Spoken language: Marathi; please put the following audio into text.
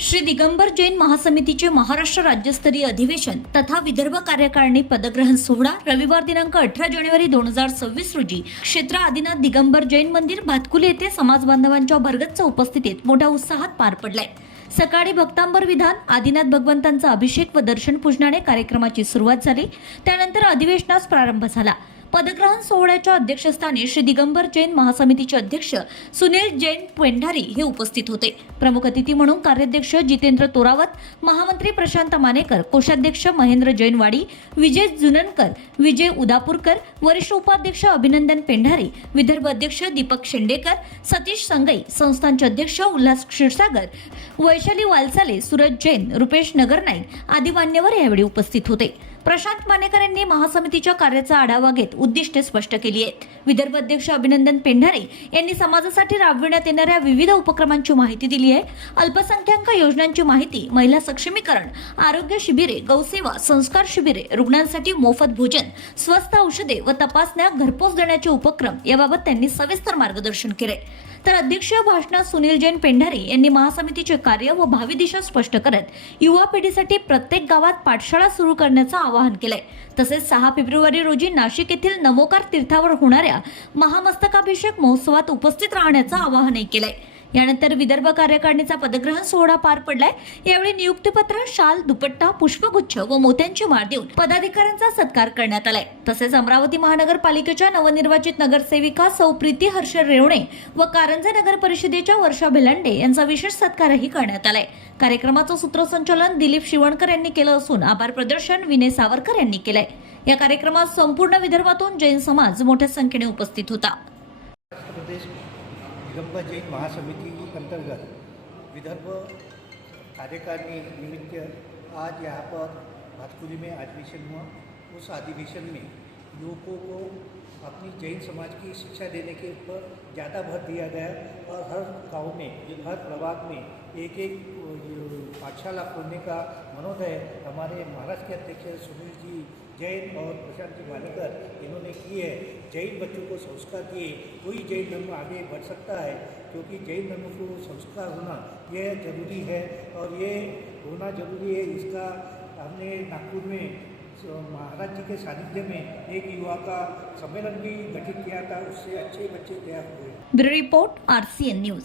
श्री दिगंबर जैन महासमितीचे महाराष्ट्र राज्यस्तरीय अधिवेशन तथा विदर्भ कार्यकारिणी पदग्रहण सोहळा रविवार दिनांक 18 जानेवारी 2026 रोजी क्षेत्र आदिनाथ दिगंबर जैन मंदिर भातकुली येथे समाज बांधवांच्या भरगच्च उपस्थितीत मोठ्या उत्साहात पार पडलाय। सकाळी भक्तांबर विधान, आदिनाथ भगवंतांचा अभिषेक व दर्शन पूजनाने कार्यक्रमाची सुरुवात झाली। त्यानंतर अधिवेशनास प्रारंभ झाला। पदग्रहण सोहळ्याच्या अध्यक्षस्थानी श्री दिगंबर जैन महासमितीचे अध्यक्ष सुनील जैन पेंढारी हे उपस्थित होते। प्रमुख अतिथी म्हणून कार्याध्यक्ष जितेंद्र तोरावत, महामंत्री प्रशांत मानेकर, कोषाध्यक्ष महेंद्र जैनवाडी, विजय जुननकर, विजय उदापूरकर, वरिष्ठ उपाध्यक्ष अभिनंदन पेंढारी, विदर्भ अध्यक्ष दीपक शेंडेकर, सतीश संगई, संस्थांचे अध्यक्ष उल्हास क्षीरसागर, वैशाली वालसाले, सूरज जैन, रुपेश नगरनाईक आदी मान्यवर यावेळी उपस्थित होते। प्रशांत मानेकर यांनी महासमितीच्या कार्याचा आढावा घेत उद्दिष्टे स्पष्ट केली आहेत। विदर्भ अध्यक्ष अभिनंदन पेंढारे यांनी समाजासाठी राबविण्यात येणाऱ्या विविध उपक्रमांची माहिती दिली आहे। अल्पसंख्याक योजनांची माहिती, महिला सक्षमीकरण, आरोग्य शिबिरे, गौसेवा, संस्कार शिबिरे, रुग्णांसाठी मोफत भोजन, स्वस्त औषधे व तपासण्या घरपोच देण्याचे उपक्रम याबाबत त्यांनी सविस्तर मार्गदर्शन केले। तर अध्यक्षीय भाषणात सुनील जैन पेंढारे यांनी महासमितीचे कार्य व भावी दिशा स्पष्ट करत युवा पिढीसाठी प्रत्येक गावात पाठशाळा सुरू करण्याचं आवाहन केलंय। तसेच 6 फेब्रुवारी रोजी नाशिक येथील नमोकार तीर्थावर होणाऱ्या महामस्तकाभिषेक महोत्सवात उपस्थित राहण्याचं आवाहनही केलंय। यानंतर विदर्भ कार्यकारिणीचा पदग्रहण सोहळा पार पडलाय। यावेळी नियुक्तीपत्र, शाल, दुपट्टा, पुष्पगुच्छ व मोत्यांची माळ देऊन पदाधिकाऱ्यांचा सत्कार करण्यात आलाय। तसेच अमरावती महानगरपालिकेच्या नवनिर्वाचित नगरसेविका सौ प्रीती हर्ष रेवणे व कारंजे नगर परिषदेच्या वर्षा भेलांडे यांचा विशेष सत्कारही करण्यात आलाय। कार्यक्रमाचं सूत्रसंचालन दिलीप शिवणकर यांनी केलं असून आभार प्रदर्शन विनय सावरकर यांनी केलंय। या कार्यक्रमात संपूर्ण विदर्भातून जैन समाज मोठ्या संख्येने उपस्थित होता। दिगंबर जैन महासमिति अंतर्गत विदर्भ कार्यकारिणी निमित्त आज यहाँ पर भातकुली में अधिवेशन हुआ। उस अधिवेशन में युवकों को अपनी जैन समाज की शिक्षा देने के ऊपर ज़्यादा भर दिया गया और हर गांव में, हर प्रभाग में एक एक पाठशाला खोलने का मनोदय हमारे महाराष्ट्र के अध्यक्ष सुनील जी जैन और प्रशांत जी मानेकर इन्होंने की है। जैन बच्चों को संस्कार दिए कोई जैन धर्म आगे बढ़ सकता है, क्योंकि जैन धर्म को संस्कार होना यह जरूरी है और ये होना जरूरी है। इसका हमने नागपुर में महाराज जी के सानिध्य में एक युवा का सम्मेलन भी गठित किया था, उससे अच्छे बच्चे तैयार हुए। Bureau report RCN news.